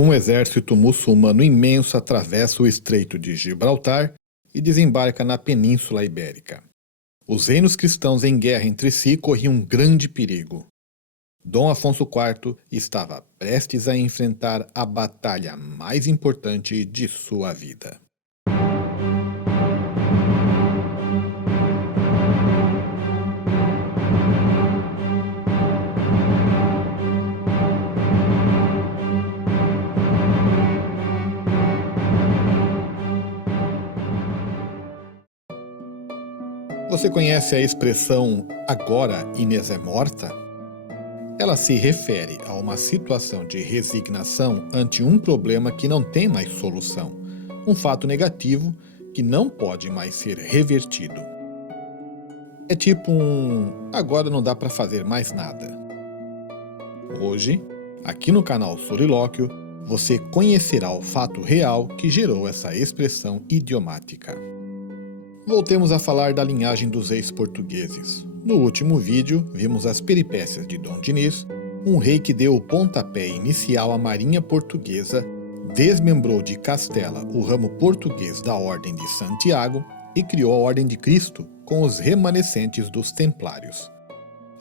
Um exército muçulmano imenso atravessa o Estreito de Gibraltar e desembarca na Península Ibérica. Os reinos cristãos em guerra entre si corriam um grande perigo. Dom Afonso IV estava prestes a enfrentar a batalha mais importante de sua vida. Você conhece a expressão "agora Inês é morta"? Ela se refere a uma situação de resignação ante um problema que não tem mais solução, um fato negativo que não pode mais ser revertido. É tipo agora não dá para fazer mais nada. Hoje, aqui no canal Sorilóquio, você conhecerá o fato real que gerou essa expressão idiomática. Voltemos a falar da linhagem dos reis portugueses. No último vídeo, vimos as peripécias de Dom Dinis, um rei que deu o pontapé inicial à marinha portuguesa, desmembrou de Castela o ramo português da Ordem de Santiago e criou a Ordem de Cristo com os remanescentes dos Templários.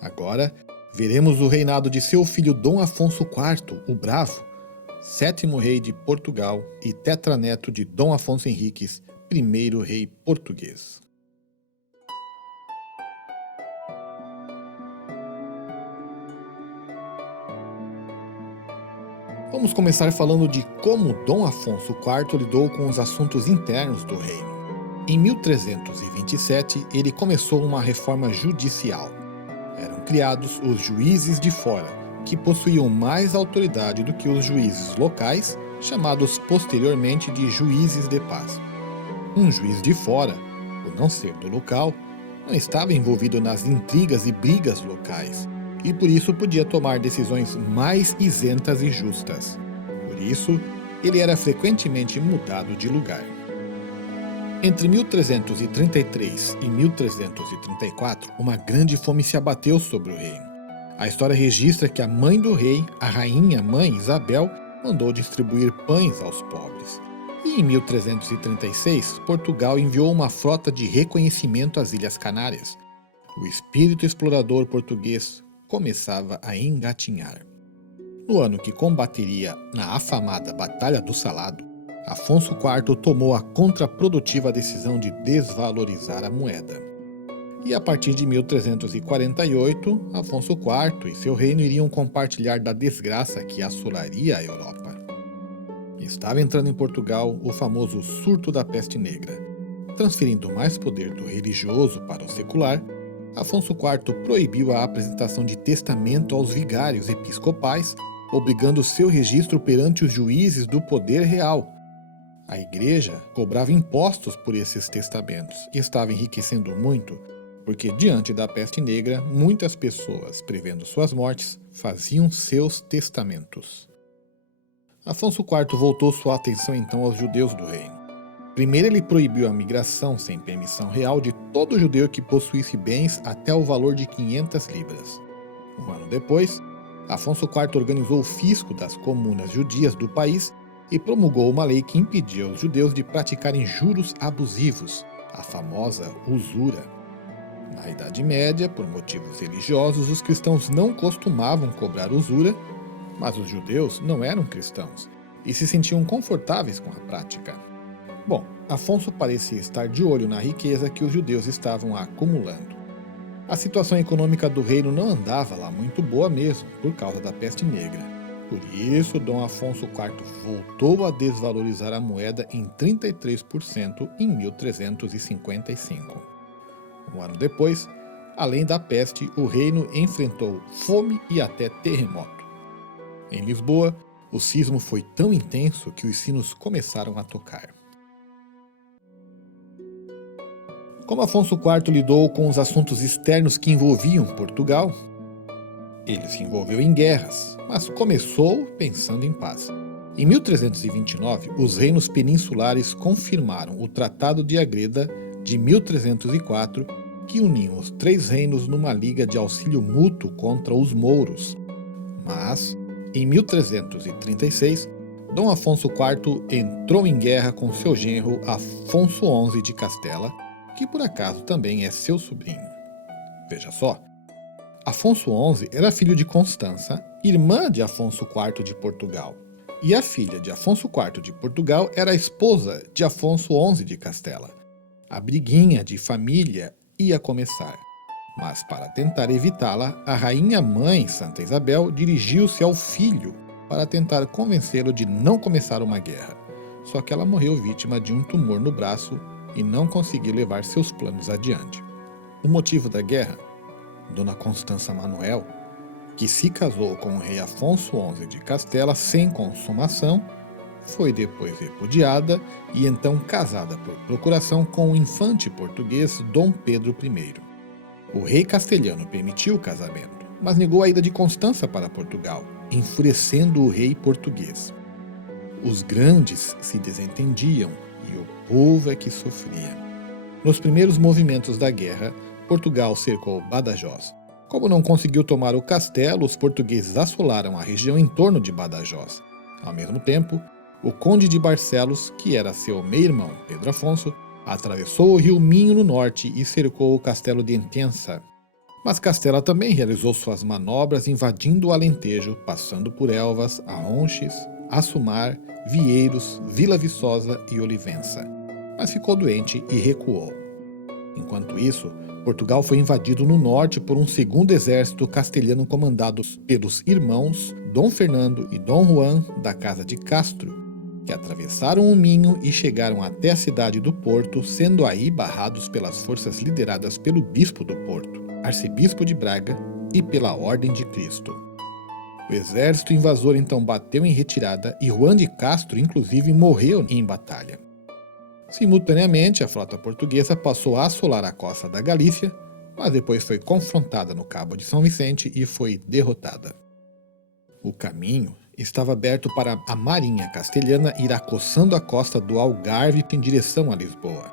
Agora, veremos o reinado de seu filho Dom Afonso IV, o Bravo, sétimo rei de Portugal e tetraneto de Dom Afonso Henriques, primeiro rei português. Vamos começar falando de como Dom Afonso IV lidou com os assuntos internos do reino. Em 1327, ele começou uma reforma judicial. Eram criados os juízes de fora, que possuíam mais autoridade do que os juízes locais, chamados posteriormente de juízes de paz. Um juiz de fora, por não ser do local, não estava envolvido nas intrigas e brigas locais, e por isso podia tomar decisões mais isentas e justas. Por isso, ele era frequentemente mudado de lugar. Entre 1333 e 1334, uma grande fome se abateu sobre o reino. A história registra que a mãe do rei, a rainha mãe Isabel, mandou distribuir pães aos pobres. E em 1336, Portugal enviou uma frota de reconhecimento às Ilhas Canárias. O espírito explorador português começava a engatinhar. No ano que combateria na afamada Batalha do Salado, Afonso IV tomou a contraprodutiva decisão de desvalorizar a moeda. E a partir de 1348, Afonso IV e seu reino iriam compartilhar da desgraça que assolaria a Europa. Estava entrando em Portugal o famoso surto da peste negra. Transferindo mais poder do religioso para o secular, Afonso IV proibiu a apresentação de testamento aos vigários episcopais, obrigando seu registro perante os juízes do poder real. A igreja cobrava impostos por esses testamentos e estava enriquecendo muito, porque diante da peste negra, muitas pessoas, prevendo suas mortes, faziam seus testamentos. Afonso IV voltou sua atenção então aos judeus do reino. Primeiro ele proibiu a migração sem permissão real de todo judeu que possuísse bens até o valor de 500 libras. Um ano depois, Afonso IV organizou o fisco das comunas judias do país e promulgou uma lei que impedia os judeus de praticarem juros abusivos, a famosa usura. Na Idade Média, por motivos religiosos, os cristãos não costumavam cobrar usura, mas os judeus não eram cristãos e se sentiam confortáveis com a prática. Bom, Afonso parecia estar de olho na riqueza que os judeus estavam acumulando. A situação econômica do reino não andava lá muito boa mesmo, por causa da peste negra. Por isso, Dom Afonso IV voltou a desvalorizar a moeda em 33% em 1355. Um ano depois, além da peste, o reino enfrentou fome e até terremoto. Em Lisboa, o sismo foi tão intenso que os sinos começaram a tocar. Como Afonso IV lidou com os assuntos externos que envolviam Portugal? Ele se envolveu em guerras, mas começou pensando em paz. Em 1329, os reinos peninsulares confirmaram o Tratado de Agreda de 1304, que uniam os três reinos numa liga de auxílio mútuo contra os mouros. Mas, em 1336, Dom Afonso IV entrou em guerra com seu genro Afonso XI de Castela, que por acaso também é seu sobrinho. Veja só, Afonso XI era filho de Constança, irmã de Afonso IV de Portugal, e a filha de Afonso IV de Portugal era a esposa de Afonso XI de Castela. A briguinha de família ia começar, mas para tentar evitá-la, a rainha-mãe Santa Isabel dirigiu-se ao filho para tentar convencê-lo de não começar uma guerra. Só que ela morreu vítima de um tumor no braço e não conseguiu levar seus planos adiante. O motivo da guerra? Dona Constança Manuel, que se casou com o rei Afonso XI de Castela sem consumação, foi depois repudiada e então casada por procuração com o infante português Dom Pedro I. O rei castelhano permitiu o casamento, mas negou a ida de Constança para Portugal, enfurecendo o rei português. Os grandes se desentendiam e o povo é que sofria. Nos primeiros movimentos da guerra, Portugal cercou Badajoz. Como não conseguiu tomar o castelo, os portugueses assolaram a região em torno de Badajoz. Ao mesmo tempo, o conde de Barcelos, que era seu meio-irmão Pedro Afonso, atravessou o rio Minho no norte e cercou o castelo de Entença. Mas Castela também realizou suas manobras invadindo o Alentejo, passando por Elvas, Arronches, Assumar, Vieiros, Vila Viçosa e Olivença. Mas ficou doente e recuou. Enquanto isso, Portugal foi invadido no norte por um segundo exército castelhano comandado pelos irmãos Dom Fernando e Dom Juan da Casa de Castro, que atravessaram o Minho e chegaram até a cidade do Porto, sendo aí barrados pelas forças lideradas pelo bispo do Porto, arcebispo de Braga, e pela Ordem de Cristo. O exército invasor então bateu em retirada e Juan de Castro inclusive morreu em batalha. Simultaneamente, a frota portuguesa passou a assolar a costa da Galícia, mas depois foi confrontada no Cabo de São Vicente e foi derrotada. O caminho estava aberto para a marinha castelhana ir acossando a costa do Algarve em direção a Lisboa.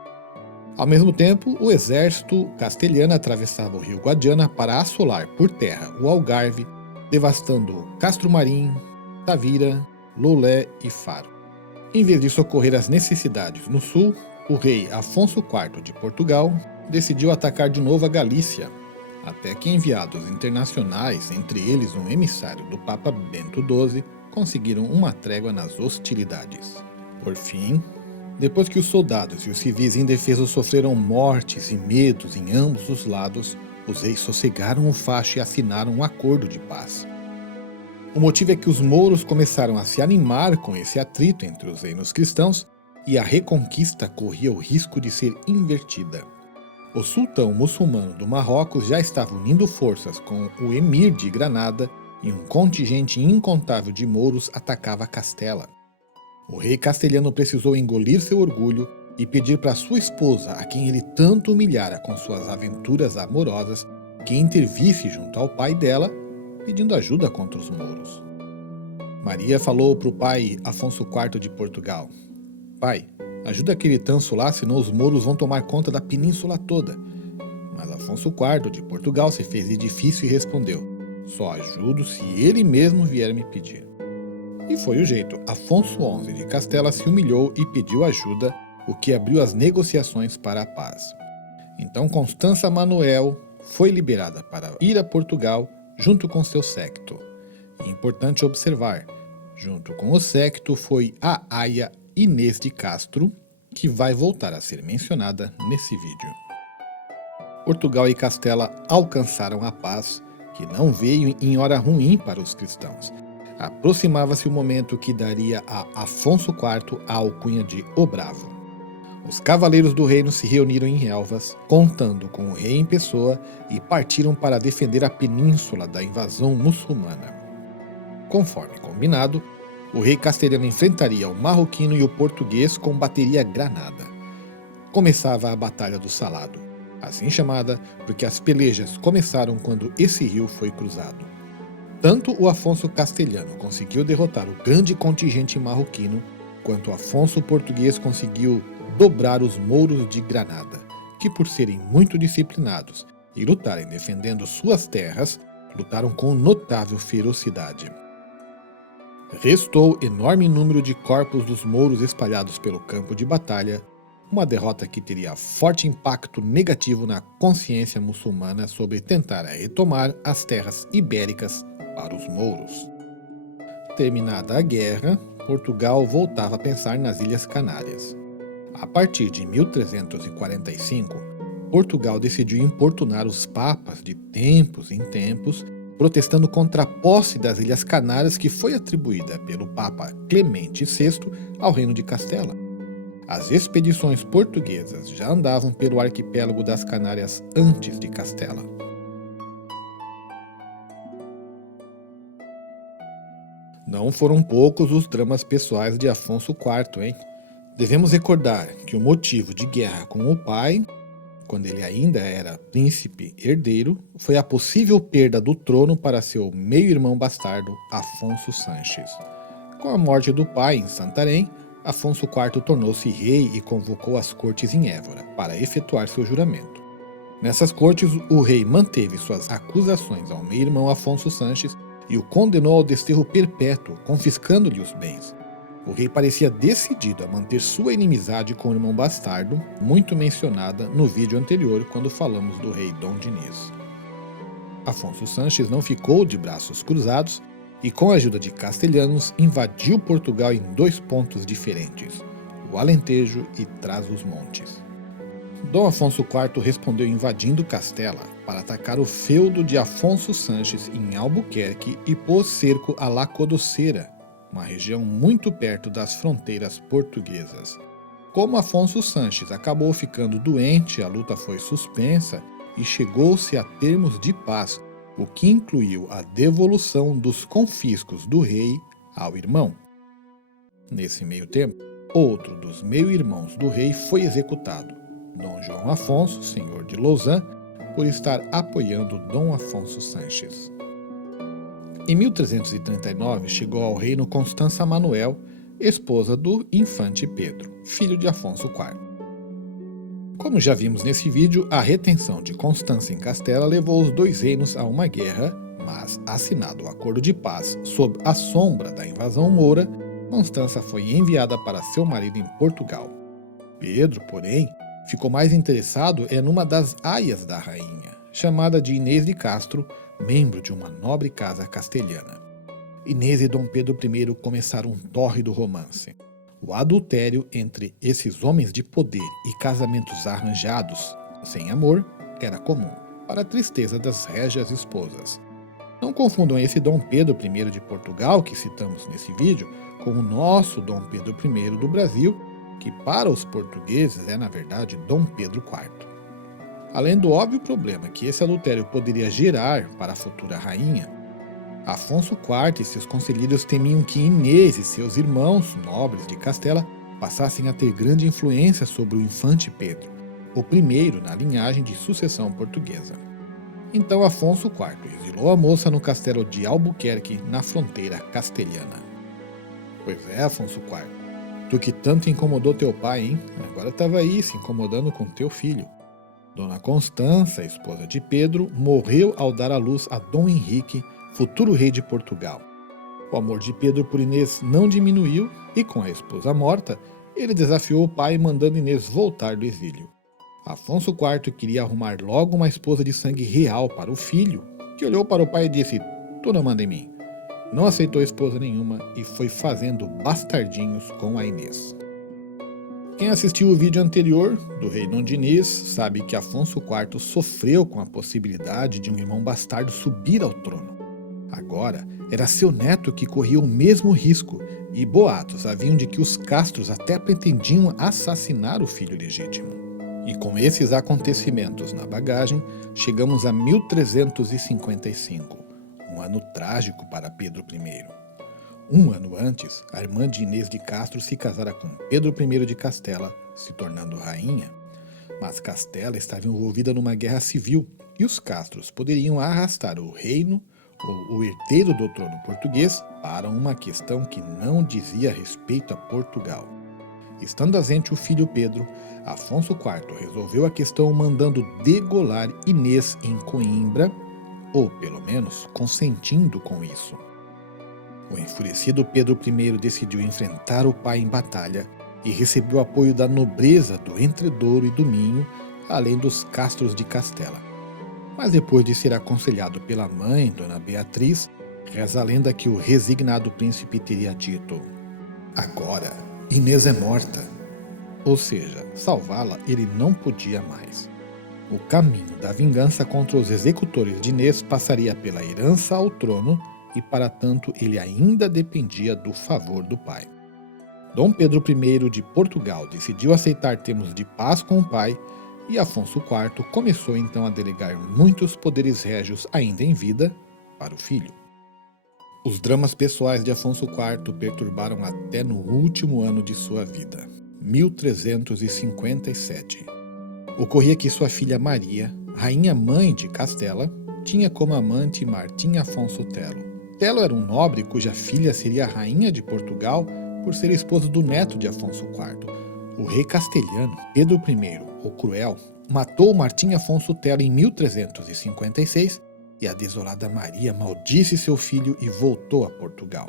Ao mesmo tempo, o exército castelhano atravessava o rio Guadiana para assolar por terra o Algarve, devastando Castro Marim, Tavira, Loulé e Faro. Em vez de socorrer as necessidades no sul, o rei Afonso IV de Portugal decidiu atacar de novo a Galícia, até que enviados internacionais, entre eles um emissário do Papa Bento XII, conseguiram uma trégua nas hostilidades. Por fim, depois que os soldados e os civis indefesos sofreram mortes e medos em ambos os lados, os reis sossegaram o facho e assinaram um acordo de paz. O motivo é que os mouros começaram a se animar com esse atrito entre os reinos cristãos e a reconquista corria o risco de ser invertida. O sultão muçulmano do Marrocos já estava unindo forças com o emir de Granada e um contingente incontável de mouros atacava Castela. O rei castelhano precisou engolir seu orgulho e pedir para sua esposa, a quem ele tanto humilhara com suas aventuras amorosas, que intervisse junto ao pai dela, pedindo ajuda contra os mouros. Maria falou para o pai Afonso IV de Portugal: "Pai, ajuda aquele tanso lá, senão os mouros vão tomar conta da península toda." Mas Afonso IV de Portugal se fez de difícil e respondeu: "Só ajudo se ele mesmo vier me pedir." E foi o jeito. Afonso XI de Castela se humilhou e pediu ajuda, o que abriu as negociações para a paz. Então Constança Manuel foi liberada para ir a Portugal junto com seu séquito. É importante observar, junto com o séquito foi a aia Inês de Castro, que vai voltar a ser mencionada nesse vídeo. Portugal e Castela alcançaram a paz, que não veio em hora ruim para os cristãos. Aproximava-se o momento que daria a Afonso IV a alcunha de O Bravo. Os cavaleiros do reino se reuniram em Elvas, contando com o rei em pessoa, e partiram para defender a península da invasão muçulmana. Conforme combinado, o rei castelhano enfrentaria o marroquino e o português combateria Granada. Começava a Batalha do Salado, assim chamada porque as pelejas começaram quando esse rio foi cruzado. Tanto o Afonso castelhano conseguiu derrotar o grande contingente marroquino, quanto o Afonso português conseguiu dobrar os mouros de Granada, que por serem muito disciplinados e lutarem defendendo suas terras, lutaram com notável ferocidade. Restou enorme número de corpos dos mouros espalhados pelo campo de batalha, uma derrota que teria forte impacto negativo na consciência muçulmana sobre tentar retomar as terras ibéricas para os mouros. Terminada a guerra, Portugal voltava a pensar nas Ilhas Canárias. A partir de 1345, Portugal decidiu importunar os papas de tempos em tempos, protestando contra a posse das Ilhas Canárias que foi atribuída pelo Papa Clemente VI ao Reino de Castela. As expedições portuguesas já andavam pelo arquipélago das Canárias antes de Castela. Não foram poucos os dramas pessoais de Afonso IV, hein? Devemos recordar que o motivo de guerra com o pai, quando ele ainda era príncipe herdeiro, foi a possível perda do trono para seu meio-irmão bastardo, Afonso Sanches. Com a morte do pai em Santarém, Afonso IV tornou-se rei e convocou as cortes em Évora para efetuar seu juramento. Nessas cortes, o rei manteve suas acusações ao meio-irmão Afonso Sanches e o condenou ao desterro perpétuo, confiscando-lhe os bens. O rei parecia decidido a manter sua inimizade com o irmão bastardo, muito mencionada no vídeo anterior quando falamos do rei Dom Dinis. Afonso Sanches não ficou de braços cruzados e, com a ajuda de castelhanos, invadiu Portugal em dois pontos diferentes, o Alentejo e Trás-os-Montes. Dom Afonso IV respondeu invadindo Castela para atacar o feudo de Afonso Sanches em Albuquerque e pôs cerco a La Codocera, uma região muito perto das fronteiras portuguesas. Como Afonso Sanches acabou ficando doente, a luta foi suspensa e chegou-se a termos de paz, o que incluiu a devolução dos confiscos do rei ao irmão. Nesse meio tempo, outro dos meio-irmãos do rei foi executado, Dom João Afonso, senhor de Lausanne, por estar apoiando Dom Afonso Sanches. Em 1339 chegou ao reino Constança Manuel, esposa do infante Pedro, filho de Afonso IV. Como já vimos nesse vídeo, a retenção de Constança em Castela levou os dois reinos a uma guerra, mas, assinado o acordo de paz sob a sombra da invasão moura, Constança foi enviada para seu marido em Portugal. Pedro, porém, ficou mais interessado numa das aias da rainha, chamada de Inês de Castro, membro de uma nobre casa castelhana. Inês e Dom Pedro I começaram um tórrido romance. O adultério entre esses homens de poder e casamentos arranjados, sem amor, era comum, para a tristeza das régias esposas. Não confundam esse Dom Pedro I de Portugal, que citamos nesse vídeo, com o nosso Dom Pedro I do Brasil, que para os portugueses é, na verdade, Dom Pedro IV. Além do óbvio problema que esse adultério poderia gerar para a futura rainha, Afonso IV e seus conselheiros temiam que Inês e seus irmãos nobres de Castela passassem a ter grande influência sobre o infante Pedro, o primeiro na linhagem de sucessão portuguesa. Então Afonso IV exilou a moça no castelo de Albuquerque, na fronteira castelhana. Pois é, Afonso IV, tu que tanto incomodou teu pai, hein? Agora estava aí se incomodando com teu filho. Dona Constança, esposa de Pedro, morreu ao dar à luz a Dom Henrique, futuro rei de Portugal. O amor de Pedro por Inês não diminuiu e, com a esposa morta, ele desafiou o pai mandando Inês voltar do exílio. Afonso IV queria arrumar logo uma esposa de sangue real para o filho, que olhou para o pai e disse: "Tu não manda em mim." Não aceitou esposa nenhuma e foi fazendo bastardinhos com a Inês. Quem assistiu o vídeo anterior, do rei Dom Dinis, sabe que Afonso IV sofreu com a possibilidade de um irmão bastardo subir ao trono. Agora, era seu neto que corria o mesmo risco, e boatos haviam de que os Castros até pretendiam assassinar o filho legítimo. E com esses acontecimentos na bagagem, chegamos a 1355, um ano trágico para Pedro I. Um ano antes, a irmã de Inês de Castro se casara com Pedro I de Castela, se tornando rainha. Mas Castela estava envolvida numa guerra civil e os Castros poderiam arrastar o reino ou o herdeiro do trono português para uma questão que não dizia respeito a Portugal. Estando ausente o filho Pedro, Afonso IV resolveu a questão mandando degolar Inês em Coimbra, ou pelo menos consentindo com isso. O enfurecido Pedro I decidiu enfrentar o pai em batalha e recebeu apoio da nobreza do Entredouro e do Minho, além dos castros de Castela. Mas depois de ser aconselhado pela mãe, Dona Beatriz, reza a lenda que o resignado príncipe teria dito: "Agora, Inês é morta." Ou seja, salvá-la ele não podia mais. O caminho da vingança contra os executores de Inês passaria pela herança ao trono e, para tanto, ele ainda dependia do favor do pai. Dom Pedro I de Portugal decidiu aceitar termos de paz com o pai e Afonso IV começou então a delegar muitos poderes régios ainda em vida para o filho. Os dramas pessoais de Afonso IV perturbaram até no último ano de sua vida, 1357. Ocorria que sua filha Maria, rainha-mãe de Castela, tinha como amante Martim Afonso Telo. Telo era um nobre cuja filha seria a rainha de Portugal por ser esposa do neto de Afonso IV. O rei castelhano Pedro I, o Cruel, matou Martim Afonso Telo em 1356 e a desolada Maria maldisse seu filho e voltou a Portugal.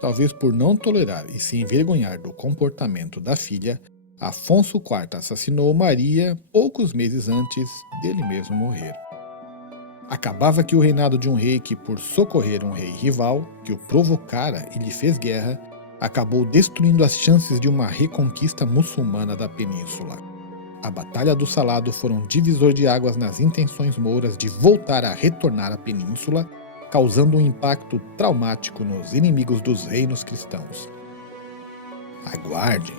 Talvez por não tolerar e se envergonhar do comportamento da filha, Afonso IV assassinou Maria poucos meses antes dele mesmo morrer. Acabava que o reinado de um rei que, por socorrer um rei rival, que o provocara e lhe fez guerra, acabou destruindo as chances de uma reconquista muçulmana da península. A Batalha do Salado foi um divisor de águas nas intenções mouras de voltar a retornar à península, causando um impacto traumático nos inimigos dos reinos cristãos. Aguarde,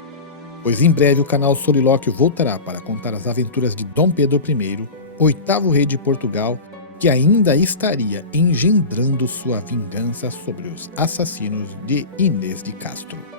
pois em breve o canal Solilóquio voltará para contar as aventuras de Dom Pedro I, oitavo rei de Portugal, que ainda estaria engendrando sua vingança sobre os assassinos de Inês de Castro.